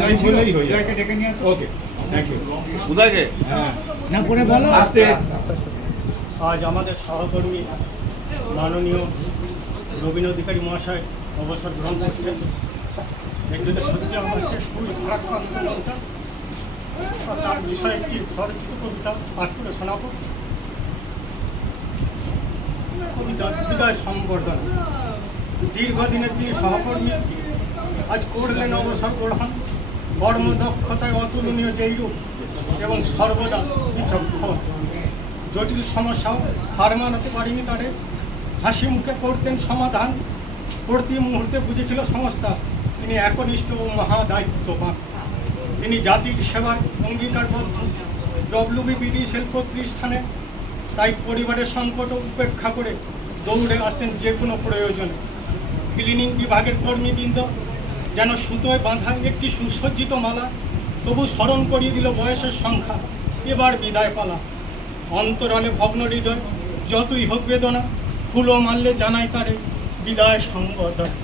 ডেকে নিয়ে okay thank you উদয়কে না করে বলো আস্তে। আজ আমাদের সহকর্মী মাননীয় রবীন অধিকারী মহাশয় অবসর গ্রহণ করছেন। এর জন্য সত্যি আমাকে খুবই ভারাক্রান্ত মনটা। তার বিষয়ে একটি স্বরচিত কবিতা পাঠ করে শোনাব। কবিতা বিদায় সম্বর্ধনা। দীর্ঘদিনের তিনি সহকর্মী, আজ করলেন অবসর গ্রহণ। কর্মদক্ষতায় অতুলনীয় যেই রূপ এবং সর্বদা বিচক্ষণ। জটিল সমস্যাও হার মানাতে পারেনি তারে, হাসি মুখে করতেন সমাধান। প্রতি মুহূর্তে বুঝেছিল সংস্থা, তিনি একনিষ্ঠ ও মহাদায়িত্ববান। তিনি জাতির সেবায় অঙ্গীকারবদ্ধ। WBPDCL প্রতিষ্ঠানে তাই পরিবারের সংকট উপেক্ষা করে দৌড়ে আসতেন যে কোনো প্রয়োজনে। ক্লিনিং বিভাগের কর্মীবৃন্দ যেন সুতোয় বাঁধা একটি সুসজ্জিত মালা, তবু স্মরণ করিয়ে দিল বয়সের সংখ্যা, এবার বিদায় পালা। অন্তরালে ভগ্ন হৃদয় যতই হোক বেদনা, ফুলও মারলে জানাই তারে বিদায় সংবর্ধনা।